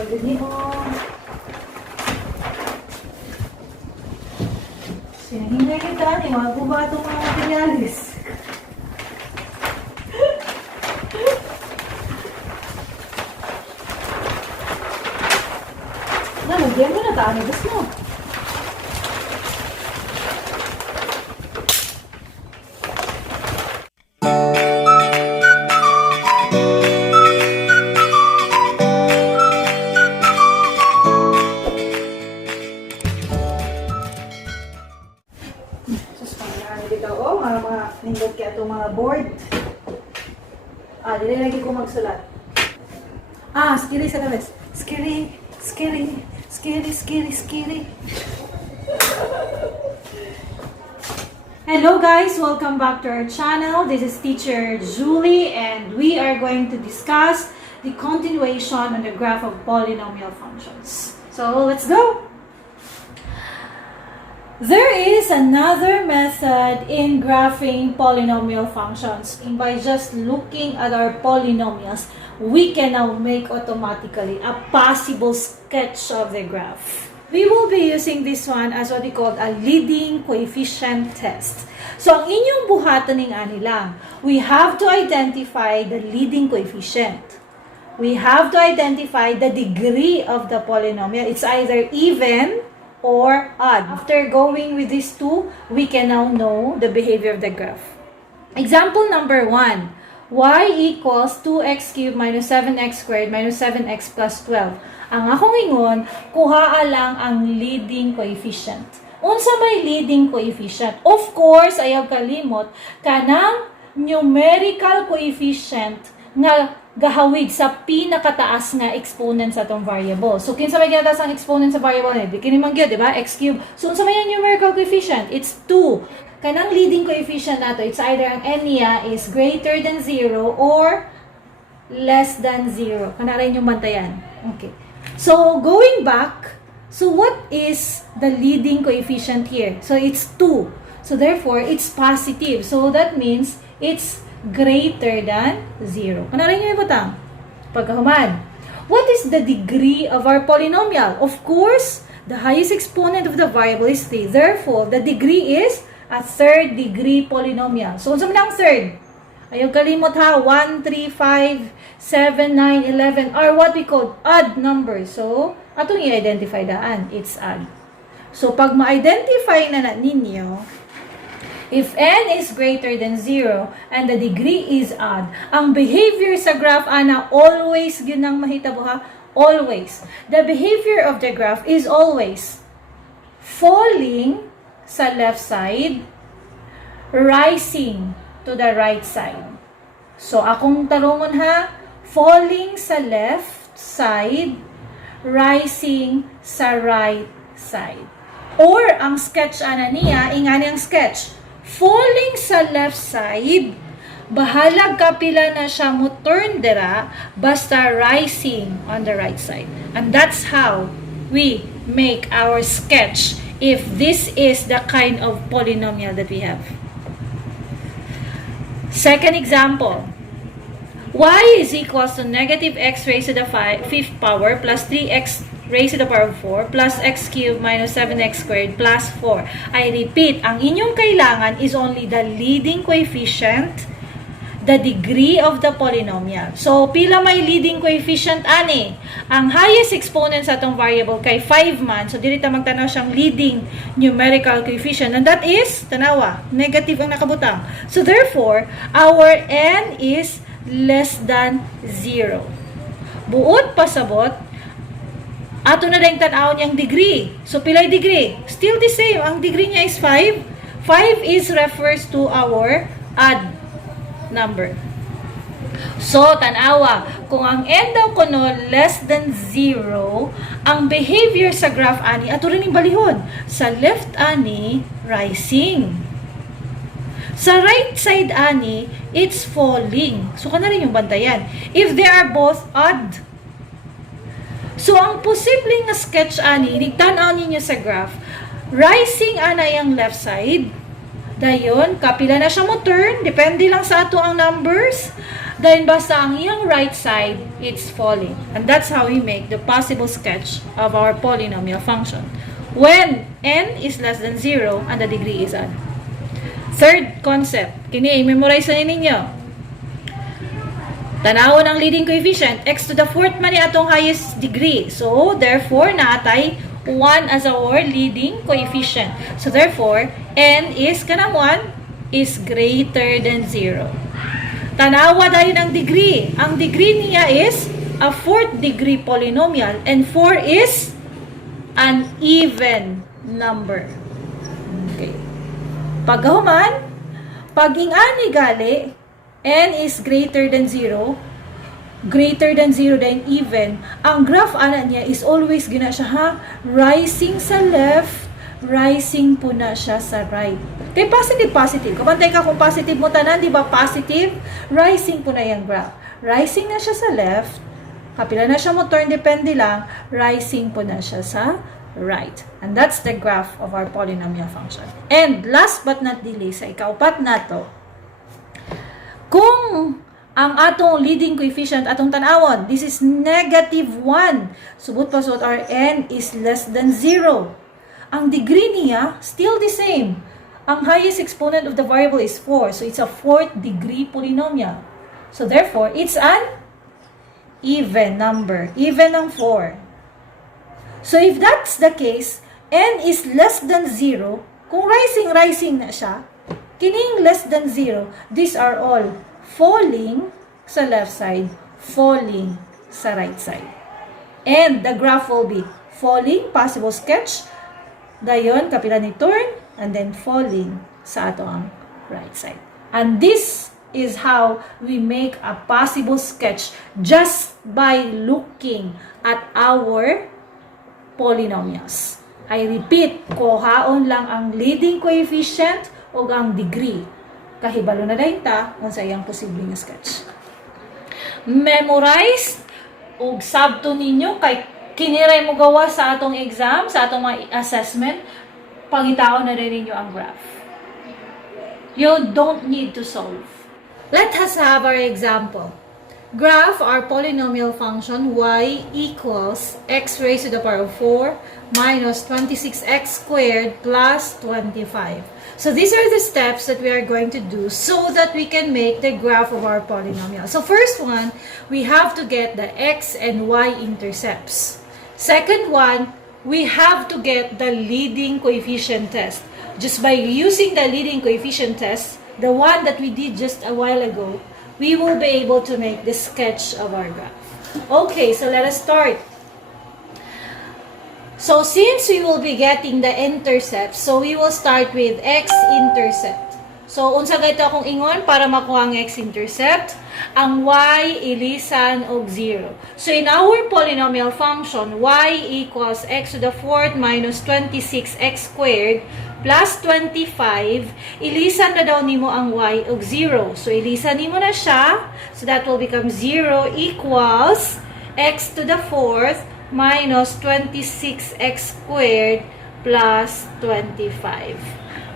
Pagdini mo. Sinahingay kita ni, wag mo ba itong mga materialis? Nalagyan mo na taan, gusto mo. Nindot kaya itong mga board. Dili lagi ko magsulat. Scary sa labas. Scary, scary, scary, scary, scary. Hello guys! Welcome back to our channel. This is Teacher Julie and we are going to discuss the continuation on the graph of polynomial functions. So, let's go! There is another method in graphing polynomial functions. By just looking at our polynomials, we can now make automatically a possible sketch of the graph. We will be using this one as what we call a leading coefficient test. So, ang inyong buhatan ng ani lang, we have to identify the leading coefficient. We have to identify the degree of the polynomial. It's either even or odd. After going with these two, we can now know the behavior of the graph. Example number 1. Y equals 2x cubed minus 7x squared minus 7x plus 12. Ang akong ingon, kuhaa lang ang leading coefficient. Unsa may leading coefficient? Of course, ayaw kalimot, kanang numerical coefficient nga gahawig sa pinakataas nga exponent sa itong variable. So, kinsa may ginataas ang exponent sa variable na, di kinimang yun, di ba? X cubed. So, unsa may yung numerical coefficient? It's 2. Kanang leading coefficient nato, it's either ang n niya is greater than 0 or less than 0. Kana rin yung bantayan. Okay. So, going back, so what is the leading coefficient here? So, it's 2. So, therefore, it's positive. So, that means it's greater than 0. Ano rin yung ibutang? Pagkahuman. What is the degree of our polynomial? Of course, the highest exponent of the variable is 3. Therefore, the degree is a third degree polynomial. So, unsa man ang third? Ayaw kalimot ha. 1, 3, 5, 7, 9, 11 are what we call odd numbers. So, atong i-identify daan. It's odd. So, pag ma-identify na ninyo, if n is greater than 0 and the degree is odd, ang behavior sa graph, ana, always yun ang mahitabo ha? Always. The behavior of the graph is always falling sa left side, rising to the right side. So, akong tarungon ha? Falling sa left side, rising sa right side. Or, ang sketch ana niya, ingani ang sketch. Falling sa left side, bahalag kapila na siya mo turn dira, basta rising on the right side. And that's how we make our sketch if this is the kind of polynomial that we have. Second example. Y is equals to negative x raised to the 5th power plus 3x raised to the power of 4 plus x cubed minus 7x squared plus 4. I repeat, ang inyong kailangan is only the leading coefficient, the degree of the polynomial. So, pila may leading coefficient, ani? Ang highest exponent sa itong variable kay 5 man. So, dito magtanaw siyang leading numerical coefficient. And that is, tanawa, negative ang nakabutang. So, therefore, our n is less than 0. Buot pasabot, ato na lang tanawon yung degree. So, pilay degree? Still the same. Ang degree niya is 5. 5 is refers to our odd number. So, tanawa, kung ang n daw kuno less than 0, ang behavior sa graph ani, ato rin yung balihon. Sa left ani, rising. Sa right side ani, it's falling. So, kana rin yung bantayan. If they are both odd. So, ang posibleng na sketch ani, nigtanaw ninyo sa graph, rising ana yung left side. Dayon, kapila na siya mo turn, depende lang sa ato ang numbers. then basta ang iyang right side, it's falling. And that's how we make the possible sketch of our polynomial function. When n is less than 0 and the degree is odd. Third concept, kini memorize na ninyo. Tanawon ang leading coefficient, x to the fourth man ni atong highest degree. So, therefore, naatay 1 as our leading coefficient. So, therefore, n is kanang 1 is greater than 0. Tanawa dahil ang degree. Ang degree niya is a fourth degree polynomial and 4 is an even number. Okay. Paghuman, pag ingani gali, n is greater than 0 then even, ang graph ana niya is always gina siya ha, rising sa left, rising po na siya sa right. Kay positive. Kapantay ka kung positive mo tanan, di ba positive? Rising po na yung graph. Rising na siya sa left, kapila na siya mo turn, depende lang, rising po na siya sa right. And that's the graph of our polynomial function. And last but not the least, sa ikaupat na to, kung ang atong leading coefficient atong tanawon, this is negative 1. Subot pa so our n is less than 0. Ang degree niya, still the same. Ang highest exponent of the variable is 4. So, it's a fourth degree polynomial. So, therefore, it's an even number. Even ng 4. So, if that's the case, n is less than 0. Kung rising na siya, kining less than 0, these are all falling sa left side, falling sa right side. And the graph will be falling, possible sketch, dayon, kapila ni turn, and then falling sa atong right side. And this is how we make a possible sketch just by looking at our polynomials. I repeat, kuhaon lang ang leading coefficient o ang degree. Kahibalo na dahil ta kung sa iyang posibleng sketch. Memorize o sabto ninyo kay kiniray mo gawa sa atong exam, sa atong mga assessment, pangitaon na rin ninyo ang graph. You don't need to solve. Let us have our example. Graph our polynomial function y equals x raised to the power of 4 minus 26x squared plus 25. So these are the steps that we are going to do so that we can make the graph of our polynomial. So first one, we have to get the x and y intercepts. Second one, we have to get the leading coefficient test. Just by using the leading coefficient test, the one that we did just a while ago, we will be able to make the sketch of our graph. Okay, so let us start. So since we will be getting the intercept, so we will start with x-intercept. So unsa gayto akong ingon para makuha ang x-intercept? Ang y ilisan og 0. So in our polynomial function, y equals x to the fourth minus 26x squared plus 25, ilisan na daw nimo ang y og 0. So ilisan nimo na siya. So that will become 0 equals x to the fourth minus 26x squared plus 25.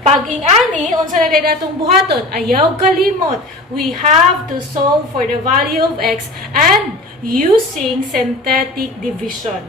Pag ingani, unsa na din natong buhaton? Ayaw kalimot. We have to solve for the value of x and using synthetic division.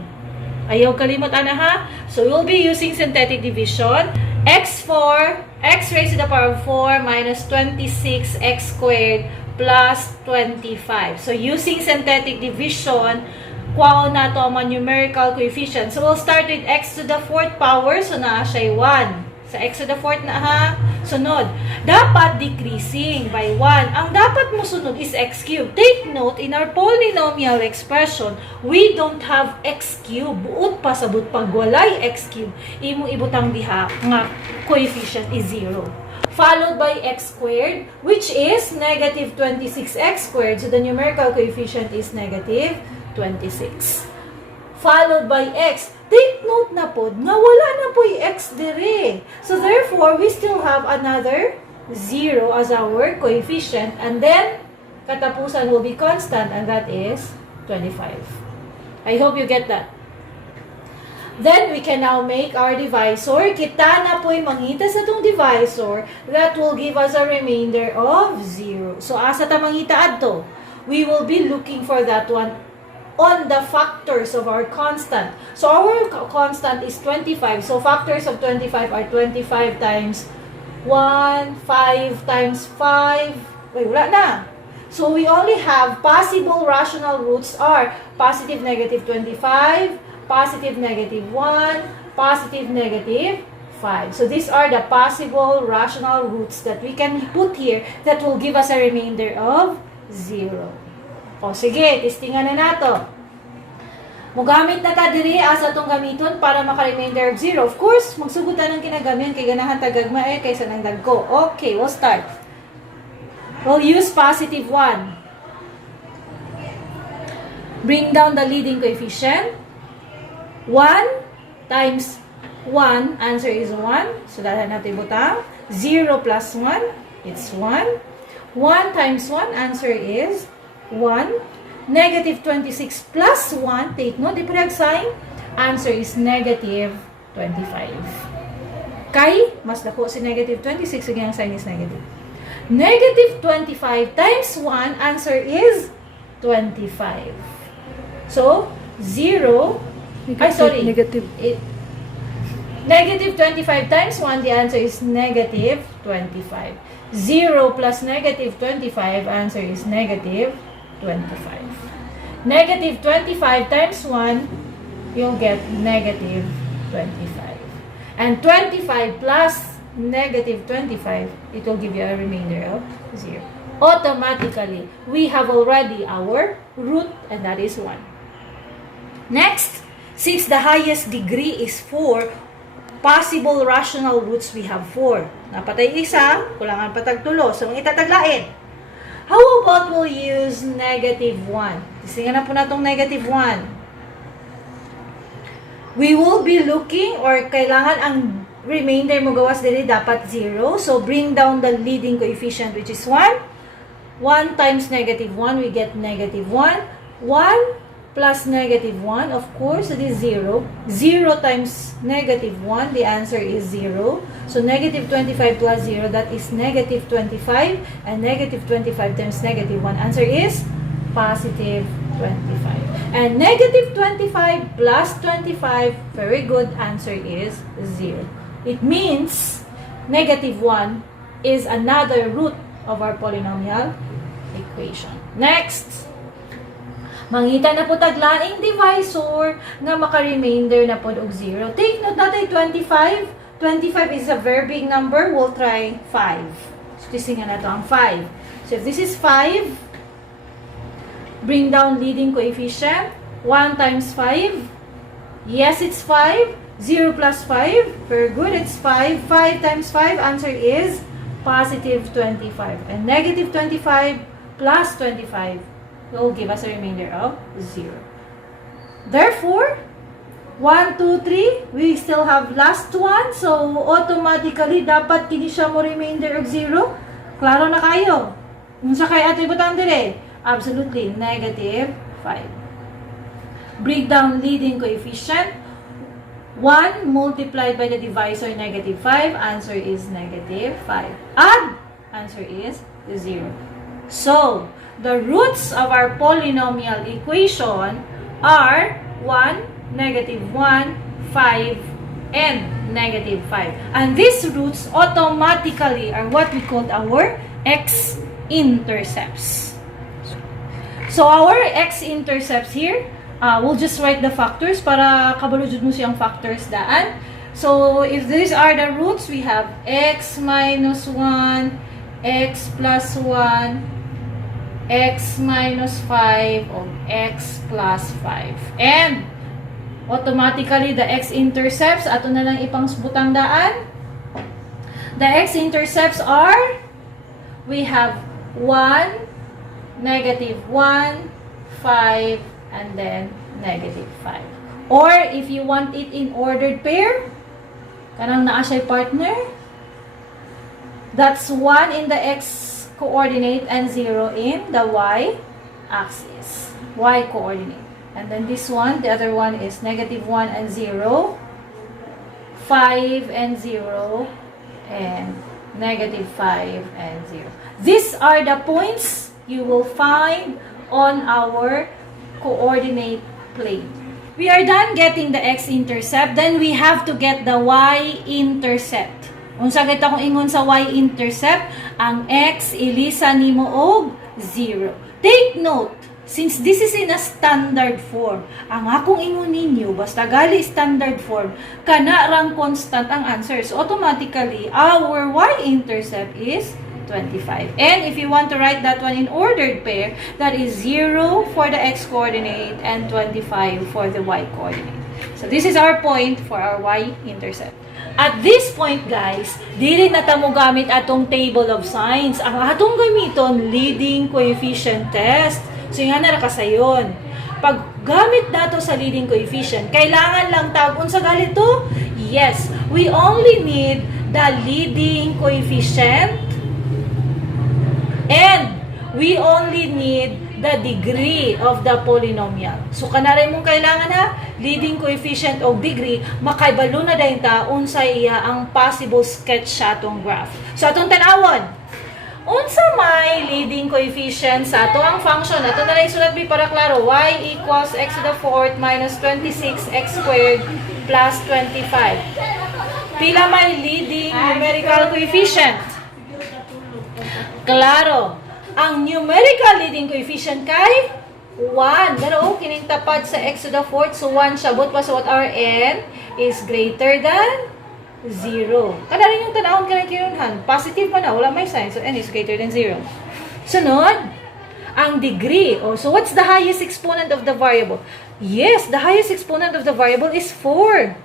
Ayaw kalimot ana ha? So we'll be using synthetic division. X4, x raised to the power of 4 minus 26x squared plus 25. So using synthetic division, kuha na to ang numerical coefficient. So we'll start with x to the fourth power. So naa siya 1. Sa x to the fourth na ha. Sunod. Dapat decreasing by 1. Ang dapat mo sunod is x cubed. Take note, in our polynomial expression, we don't have x cubed. Buot pa sabot pag walay x cubed. Imong ibutang diha nga coefficient is 0. Followed by x squared, which is negative 26x squared. So the numerical coefficient is negative 26. Followed by x. Take note na po, nga wala na po yung x dire. So therefore, we still have another 0 as our coefficient. And then, katapusan will be constant, and that is 25. I hope you get that. Then, we can now make our divisor. Kita na po yung mangita sa itong divisor. That will give us a remainder of 0. So, asa ta mangita adto? we will be looking for that one on the factors of our constant. So our constant is 25. So factors of 25 are 25 times 1, 5 times 5. Wait, wala na. So we only have possible rational roots are positive negative 25, positive negative 1, positive negative 5. So these are the possible rational roots that we can put here that will give us a remainder of 0. O sige, testingan na nato. Mugamit na ta diri asa tong gamiton para maka-remainder of 0. Of course, magsugutan ng kinagamihan kay ganahan tagagma kaysa nang dagko. Okay, we'll start. We'll use positive 1. Bring down the leading coefficient. 1 times 1, answer is 1. So, dahil natin butang. 0 plus 1, it's 1. 1 times 1, answer is 1. Negative 26 plus 1, take note, ipurag sign, answer is negative 25. Kay, mas dako si negative 26, sige ang sign is negative. Negative 25 times 1, answer is 25. So, 0, negative 25 times 1, the answer is negative 25. 0 plus negative 25, answer is negative 25. Negative 25 times 1, you'll get negative 25. And 25 plus negative 25, it will give you a remainder of 0. Automatically, we have already our root, and that is 1. Next, since the highest degree is 4, possible rational roots we have 4. Napatay isa, kulangan patagtulo. So, itataglain. How about we'll use negative 1? Tisingan na po na itong negative 1. We will be looking, or kailangan ang remainder mo gawas dili dapat 0. So, bring down the leading coefficient, which is 1. 1 times negative 1, we get negative 1. 1 plus negative 1, of course, it is 0. 0 times negative 1, the answer is 0. So, negative 25 plus 0, that is negative 25. And negative 25 times negative 1, answer is positive 25. And negative 25 plus 25, very good, answer is 0. It means negative 1 is another root of our polynomial equation. Next, mangita na po taglaing divisor na maka-remainder na po og 0. Take note natin 25. 25 is a very big number. We'll try 5. So, tisingan na ito ang 5. So, if this is 5, bring down leading coefficient. 1 times 5. Yes, it's 5. 0 plus 5. Very good. It's 5. 5 times 5. Answer is positive 25. And negative 25 plus 25 will give us a remainder of 0. Therefore, 1, 2, 3, we still have last one. So, automatically, dapat kini siya mo remainder of 0. Klaro na kayo. Unsa kay ato ibutang dire? Absolutely, negative 5. Break down leading coefficient. 1 multiplied by the divisor, negative 5. Answer is negative 5. Add. Answer is 0. So, the roots of our polynomial equation are 1, negative 1, 5, and negative 5. And these roots automatically are what we call our Xintercepts. So, our Xintercepts here, we'll just write the factors para kabalujud mo siyang factors daan. So, if these are the roots, we have x minus 1, x plus 1, x minus 5, or x plus 5. And, automatically, the Xintercepts, ato na lang ipangsbutang daan. The Xintercepts are, we have 1, negative 1, 5, and then negative 5. Or, if you want it in ordered pair, kanang naa siya partner, that's 1 in the x coordinate and 0 in the y-axis. Y-coordinate. And then this one, the other one is negative 1 and 0, 5 and 0, and negative 5 and 0. These are the points you will find on our coordinate plane. We are done getting the x-intercept, then we have to get the y-intercept. Kung sagit akong ingon sa y-intercept, ang x ilisa nimo og 0. Take note, since this is in a standard form, ang akong ingon ninyo, basta gali standard form, kana rang constant ang answer. So automatically, our y-intercept is 25. And if you want to write that one in ordered pair, that is 0 for the x-coordinate and 25 for the y-coordinate. So this is our point for our y-intercept. At this point, guys, dili na tamo gamit atong table of signs. Ang atong gamiton, leading coefficient test. So nga na nakasayon. Pag gamit nato sa leading coefficient, kailangan lang tagon sa galito? Yes, we only need the leading coefficient and we only need the degree of the polynomial. So, kanaray mong kailangan ha, leading coefficient o degree, makaibalo na dahil taon sa iya ang possible sketch sa atong graph. So, atong tanawon, unsa may leading coefficient sa ato ang function. Ato na lang isulat para klaro, y equals x to the fourth minus 26x squared plus 25. Pila may leading numerical coefficient? Klaro, ang numerical leading coefficient kay 1. Pero kining tapad sa x to the fourth, so 1 siya. But pa sa what our n is greater than 0. Kada rin yung tanawon ka ng kinunhan. Positive pa na, wala may sign. So n is greater than 0. Sunod, ang degree. Oh, so what's the highest exponent of the variable? Yes, the highest exponent of the variable is 4.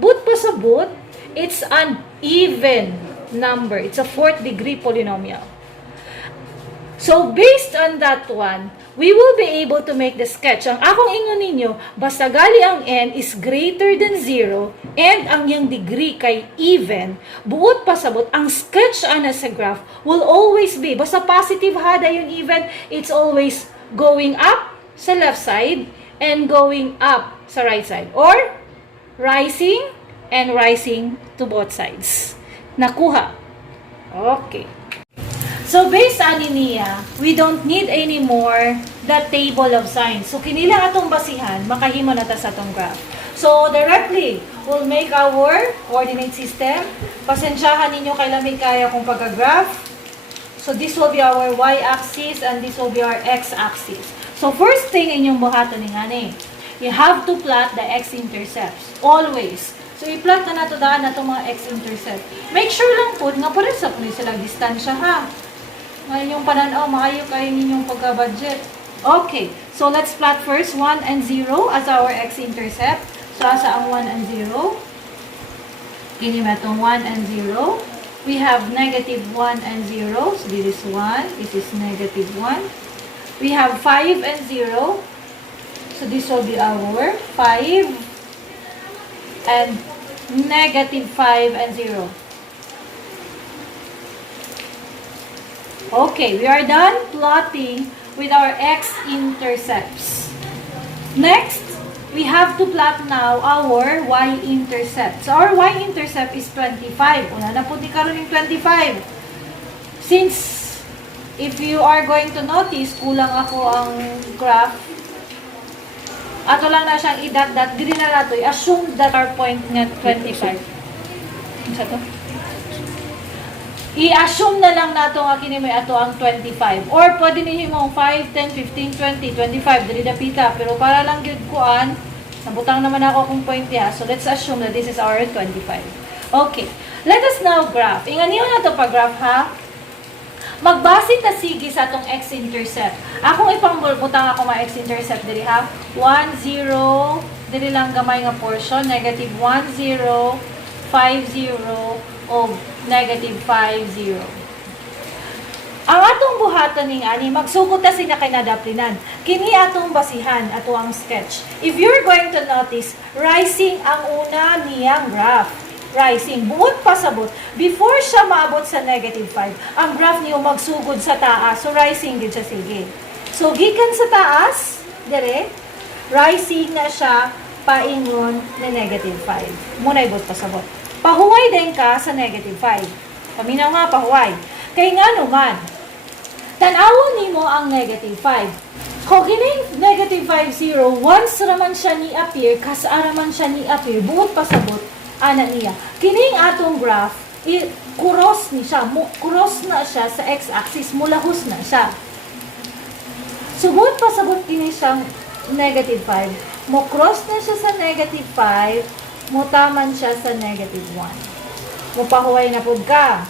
But pa sa but, it's an even number. It's a 4th degree polynomial. So, based on that one, we will be able to make the sketch. Ang akong ingon ninyo, basta gali ang n is greater than 0 and ang yung degree kay even, buot pasabot, ang sketch ana sa graph will always be, basta positive hada yung even, it's always going up sa left side and going up sa right side. Or, rising and rising to both sides. Nakuha. Okay. So, based ani niya, we don't need anymore the table of signs. So, kinila atong basihan, makahimo na ta sa atong graph. So, directly, we'll make our coordinate system. Pasensyahan ninyo kay lamig kaya kung pagka-graph. So, this will be our y-axis and this will be our x-axis. So, first thing inyong buhaton ni ngani, you have to plot the x-intercepts. Always. So, i-plot na nato daan na itong mga x-intercept. Make sure lang po, nga pala sa puno sila distansya ha. Ngayon yung pananaw, makayo kayo ninyong pagka-budget. Okay, so let's plot first 1 and 0 as our x-intercept. So, asa ang 1 and 0? Kini itong 1 and 0. We have negative 1 and 0. So, this is 1. This is negative 1. We have 5 and 0. So, this will be our 5 and negative 5 and 0. Okay, we are done plotting with our x-intercepts. Next, we have to plot now our y-intercept. So, our y-intercept is 25. Una na po di karon yung 25. Since, if you are going to notice, kulang ako ang graph, ato lang na siyang idat-dat, dili na nato, assume that our point nga 25. Ano sa to? I-assume na lang nato nga kini may ato ang 25. Or pwede niyo mong 5, 10, 15, 20, 25 dili dapita, pero para lang gyud kuan, nabutang naman ako kung point ya. So let's assume that this is our 25. Okay. Let us now graph. Inganiyo na to pag-graph ha. Magbase ta sige sa atong x-intercept. Akong ipangbutang ako ma x-intercept diri ha. 1 0 diri lang gamay nga portion, negative 1 0 5 0 o negative 5 0. Ang atong buhaton ning ani magsugod ta sina kay nadaplinan. Kini atong basihan ato ang sketch. If you're going to notice, rising ang una niyang graph. Rising, buot pasabot. Before siya maabot sa negative 5, ang graph niyo magsugod sa taas. So, rising din siya, sige. So, gikan sa taas, dire, rising na siya, paingon na negative 5. Muna ibot pasabot. Pahuway din ka sa negative 5. Paminaw nga, pahuway. Kaya nga naman, tanawon nimo ang negative 5. Kung kining negative 5, 0, once raman siya ni-appear, kasaraman siya ni-appear, buot pasabot, ana niya. Kining atong graph, cross ni siya, cross na siya sa x-axis, mulahos na siya. So, buot pasabot kini siyang negative 5. Mo cross na siya sa negative 5, mo taman siya sa negative 1. Mo pahuway na pud ka.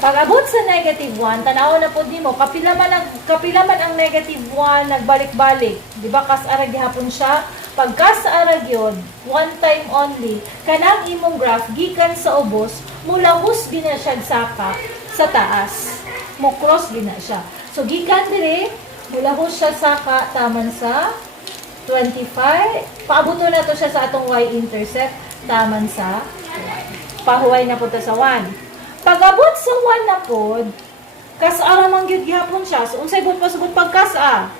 Pag abot sa negative 1, tanaw na po nimo kapila man ang negative 1 nagbalik-balik. Di ba kas-ara gihapon siya? Pag kas-ara gyud, one time only, kanang imong graph gikan sa ubos, mulahos gina siya saka sa taas. Mo cross gina siya. So gikan dire, mulahos siya saka taman sa 25. Paabuto na to siya sa atong y-intercept taman sa 1. Pahuway na po to sa 1. Pag-abot sa 1 na pod, kas-ara man gyud gihapon siya. So unsay bot pasabot pagkas-a?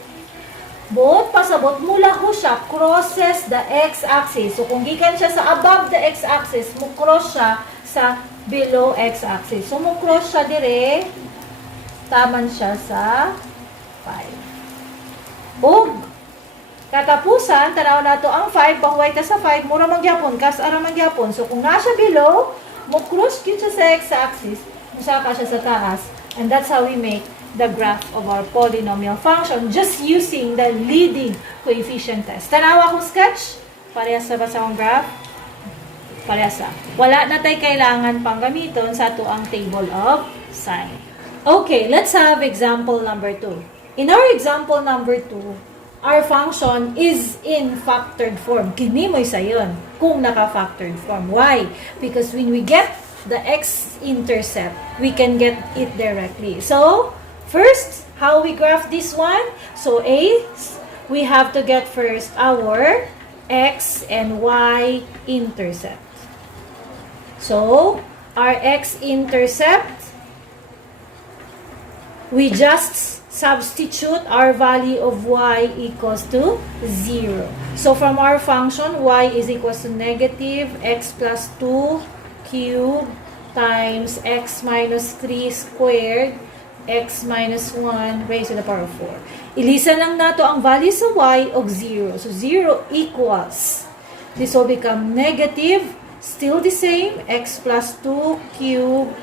Bot pasabot mula ho siya crosses the x-axis. So kung gikan siya sa above the x-axis, mo cross siya sa below x-axis. So mo cross siya dire, taman siya sa 5. Og katapusan, tanaw nato ang 5, pahuway ta sa 5, mura man gyapon, kas-ara man gyapon. So kung nasa below, mo cross yun siya sa x-axis, musaka siya sa taas, and that's how we make the graph of our polynomial function just using the leading coefficient test. Tanawa akong sketch, parehas sa ba sa akong graph? Parehas sa. Wala na tayo kailangan pang gamiton sa ito ang table of sign. Okay, let's have example number 2. In our example number 2, our function is in factored form. Kini mo'y sayon kung naka-factored form. Why? Because when we get the Xintercept, we can get it directly. So, first, how we graph this one? So, we have to get first our x and y intercept. So, our Xintercept, we just substitute our value of y equals to 0. So from our function, y is equals to negative x plus 2 cubed times x minus 3 squared, x minus 1 raised to the power of 4. Ilisan lang nato ang value sa y og 0. So 0 equals, this will become negative, still the same, x plus 2 cubed,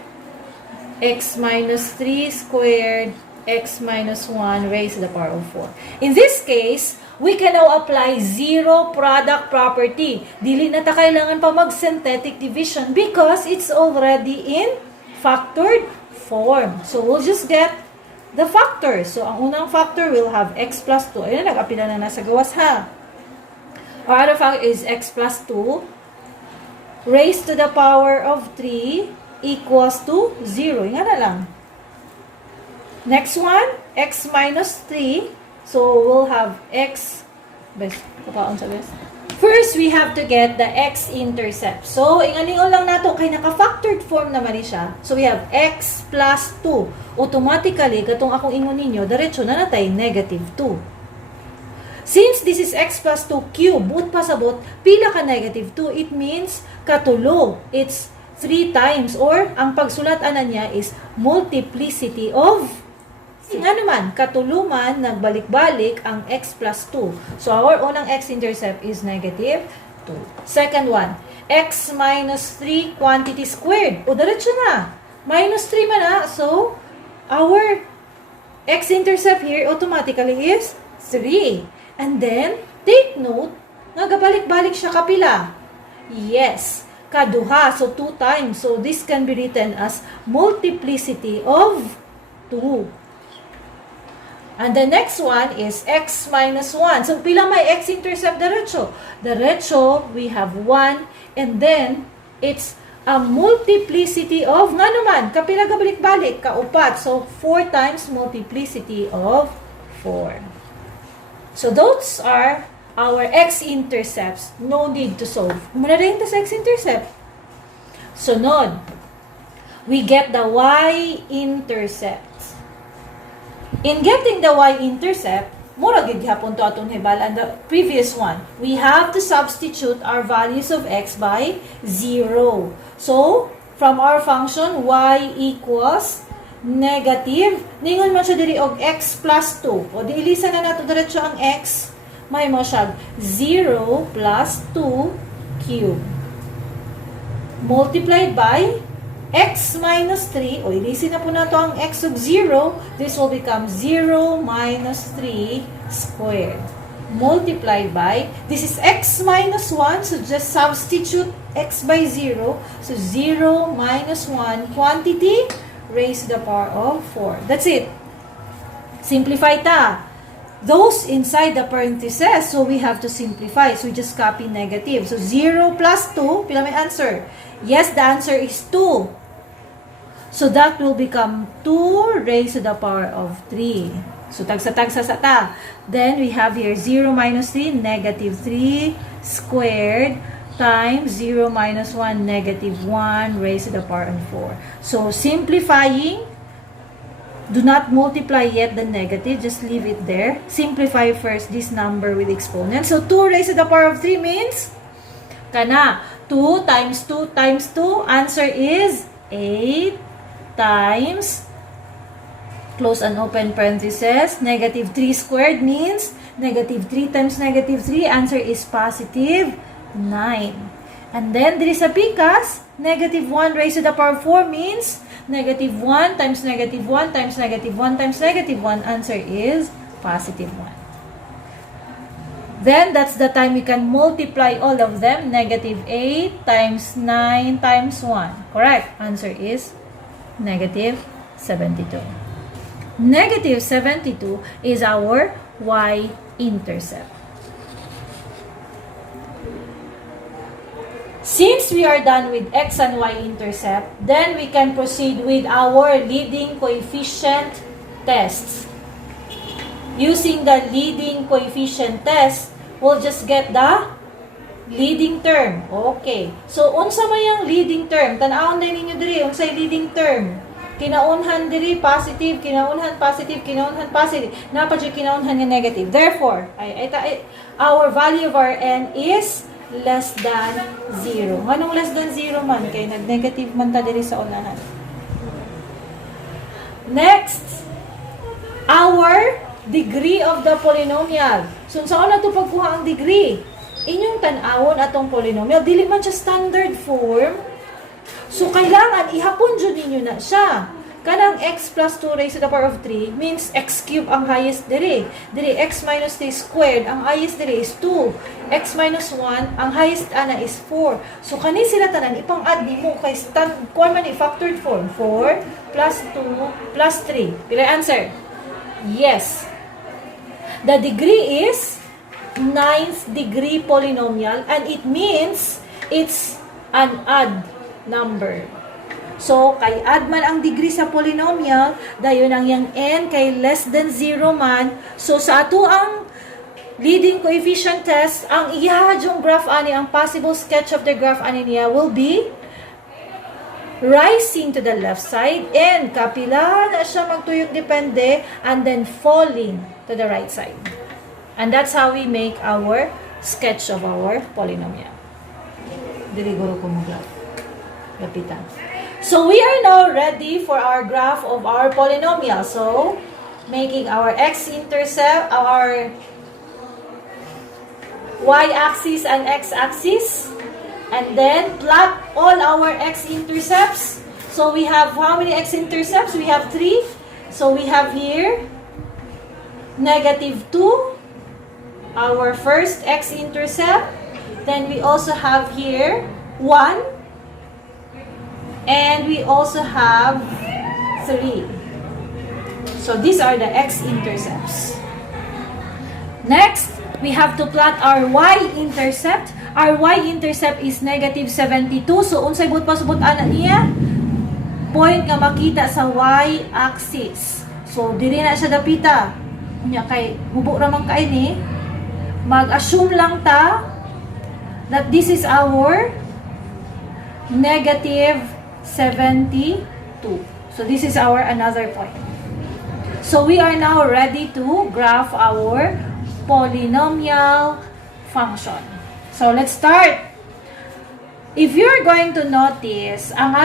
x minus 3 squared, x minus 1 raised to the power of 4. In this case, we can now apply zero product property. Dili na ta kailangan pa mag-synthetic division because it's already in factored form. So, we'll just get the factors. So, ang unang factor will have x plus 2. Ayun, nag-apila na nasa gawas ha. Our other factor is x plus 2 raised to the power of 3 equals to 0. Nga na lang. Next one, x minus 3. So, we'll have x. First, we have to get the Xintercept. So, ingalingon lang nato kay naka-factored form naman siya. So, we have x plus 2. Automatically, katong akong ingon ninyo, diretso na natay negative 2. Since this is x plus 2 cube, but pasabot, pila ka negative 2, it means katulo. It's 3 times, or ang pagsulat-anan niya is multiplicity of nga naman, katuluman, nagbalik-balik ang x plus 2. So, our unang Xintercept is negative 2. Second one, x minus 3 quantity squared. O, diretso na. Minus 3 man na. So, our Xintercept here automatically is 3. And then, take note, nagabalik-balik siya kapila. Yes, kaduha. So, 2 times. So, this can be written as multiplicity of 2. And the next one is x minus 1. So, pila may Xintercept diretso? Diretso, we have 1. And then, it's a multiplicity of, nga naman, kapila gabalik-balik, kaupat. So, 4 times multiplicity of 4. So, those are our Xintercepts. No need to solve. Muna rin sa Xintercept. Sunod, we get the Y-intercept. In getting the y-intercept, mura gid hapon to atong hibalan the previous one. We have to substitute our values of x by 0. So, from our function, y equals negative. Ningon man siya diri og x plus 2. O di ilisa na nato diretso ang x. May mo siya 0 plus 2 cube. Multiplied by x minus 3. O ilisin na po nato ang x of 0. This will become 0 minus 3 squared. Multiplied by, this is x minus 1. So just substitute x by 0. So 0 minus 1 quantity raised to the power of 4. That's it. Simplify ta. Those inside the parentheses, so we have to simplify. So we just copy negative. So 0 plus 2, pila may answer? Yes, the answer is 2. So that will become 2 raised to the power of 3. So tagsa-tagsa sa ta. Then we have here 0 minus 3, negative 3 squared times 0 minus 1, negative 1 raised to the power of 4. So simplifying, do not multiply yet the negative, just leave it there. Simplify first this number with exponent. So 2 raised to the power of 3 means, kana, 2 times 2 times 2, answer is 8 times, close and open parentheses, negative 3 squared means, negative 3 times negative 3, answer is positive 9. And then, there is a pikas, negative 1 raised to the power of 4 means, negative 1 times negative 1 times negative 1 times negative 1, answer is positive 1. Then, that's the time we can multiply all of them. Negative 8 times 9 times 1. Correct. Answer is negative 72. Negative 72 is our y-intercept. Since we are done with x and y-intercept, then we can proceed with our leading coefficient tests. Using the leading coefficient test, we'll just get the leading term. Okay. So, unsa may ang leading term? Tanawon din ninyo diri, unsay leading term? Kinaunhan diri positive, kinaunhan positive, kinaunhan positive. Napa diri kinaunhan nga negative. Therefore, our value of our n is less than 0. Manong less than 0 man? Kaya nag-negative man ta diri sa unahan. Next, our degree of the polynomial. So, saan na ito pagkuha ang degree? Inyong tanawon atong polynomial. Dili man siya standard form. So, kailangan ihapon dyan ninyo na siya. Kanang x plus 2 raised to the power of 3 means x cube ang highest diri. Diri, x minus 3 squared, ang highest diri is 2. X minus 1, ang highest ana is 4. So, kani sila tanan, ipang-add ni mo kay kuan man factored form. 4 plus 2 plus 3. Pila answer? Yes. The degree is 9th degree polynomial and it means it's an odd number. So, kay add man ang degree sa polynomial, dayon ang yang n kay less than 0 man. So, sa ato ang leading coefficient test, ang ihahadyong graph ani, ang possible sketch of the graph ani niya will be rising to the left side and kapila na siya magtuyok depende and then falling to the right side. And that's how we make our sketch of our polynomial. Dili guro ko mo graph. Lapitan. So, we are now ready for our graph of our polynomial. So, making our x-intercept, our y-axis and x-axis. And then, plot all our x-intercepts. So, we have how many x-intercepts? We have 3. So, we have here negative 2, our first x-intercept. Then, we also have here 1. And we also have 3. So, these are the x-intercepts. Next, we have to plot our y-intercept. Our y-intercept is negative 72. So, unsay but pasubot ana niya? Point nga makita sa y-axis. So, diri na siya dapita. Nya kay hubo ra man kay ni. Mag-assume lang ta that this is our negative 72. So, this is our another point. So, we are now ready to graph our polynomial function. So, let's start. if you're going to notice, ang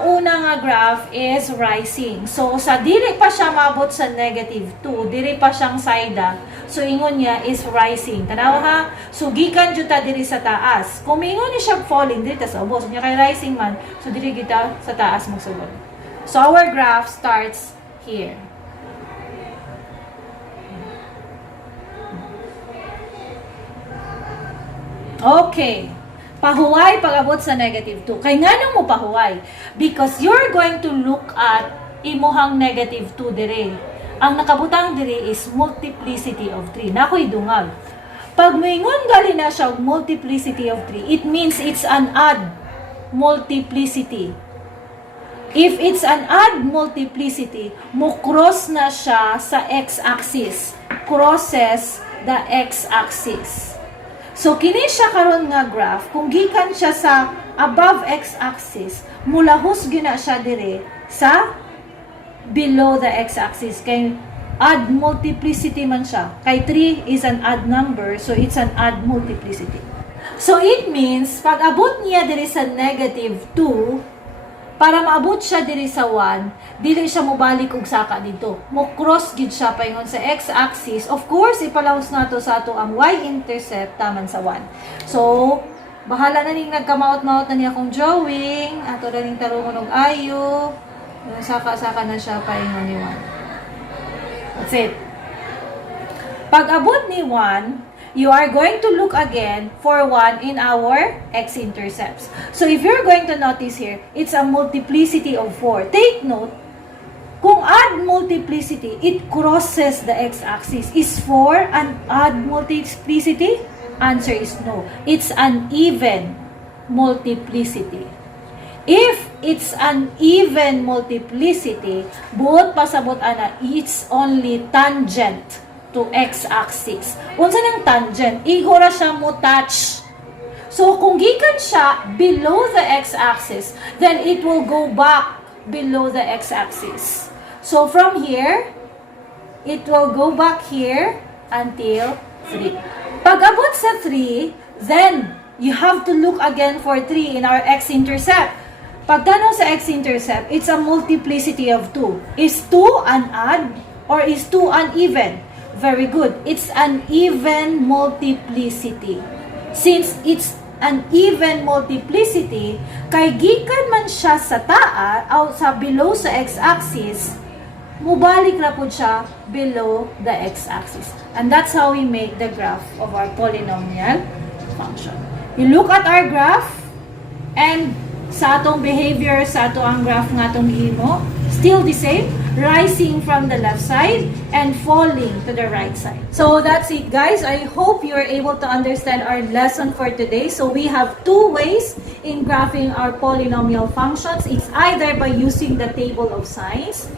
una nga graph is rising. So, sa dili pa siya mabot sa negative 2, dili pa siyang saida. So, ingon niya is rising. Tanaw ha? So, gikan juta diri sa taas. Kung ingon niya siya falling, dili ta sa ubos. Kung kay rising man, so dili kita sa taas magsugod. So, our graph starts here. Okay. Pahuway pag-abot sa negative 2. Kay nga mo pahuway? Because you're going to look at imuhang negative 2 dire. Ang nakabutang dire is multiplicity of 3. Nakoy dungag. Pag moingon gali na siya multiplicity of 3, it means it's an odd multiplicity. If it's an odd multiplicity, mo cross na siya sa x-axis. Crosses the x-axis. So, kini siya karon nga graph, kung gikan siya sa above x-axis, mulahos gina siya dire sa below the x-axis. Kay odd multiplicity man siya. Kay 3 is an odd number, so it's an odd multiplicity. So, it means, pag abot niya dire sa negative 2, para maabot siya diri sa 1, dili siya mobalik og saka dito. Mo cross gid siya paingon sa x-axis. Of course, ipalawos nato sa ato ang y-intercept taman sa 1. So, bahala na ning nagkamaot-maot na niya akong drawing. Ato na ning tarungon og ayo. Saka-saka na siya paingon ni 1. That's it. Pag abot ni 1, you are going to look again for 1 in our x-intercepts. So, if you're going to notice here, it's a multiplicity of 4. Take note, kung odd multiplicity, it crosses the x-axis. Is 4 an odd multiplicity? Answer is no. It's an even multiplicity. If it's an even multiplicity, buot pasabot ana, it's only tangent to x-axis. Unsa nang tangent? Igora siya mo touch. So, kung gikan siya below the x-axis, then it will go back below the x-axis. So, from here, it will go back here until 3. Pag abot sa 3, then you have to look again for 3 in our x-intercept. Pag tanong sa x-intercept, it's a multiplicity of 2. Is 2 an odd or is 2 uneven? Very good. It's an even multiplicity. Since it's an even multiplicity, kay gikan man siya sa taas o sa below sa x-axis, mubalik na po siya below the x-axis. And that's how we make the graph of our polynomial function. You look at our graph, and sa atong behavior, sa ato ang graph nga atong gihimo, still the same, rising from the left side and falling to the right side. So that's it, guys. I hope you are able to understand our lesson for today. So we have two ways in graphing our polynomial functions. It's either by using the table of signs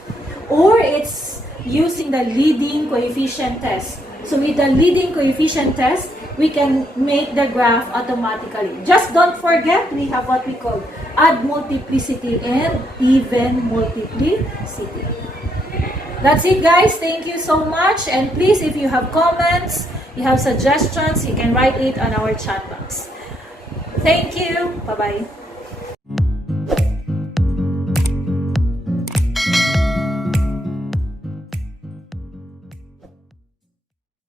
or it's using the leading coefficient test. So with the leading coefficient test, we can make the graph automatically. Just don't forget, we have what we call odd multiplicity and even multiplicity. That's it, guys. Thank you so much. And please, if you have comments, you have suggestions, you can write it on our chat box. Thank you. Bye-bye.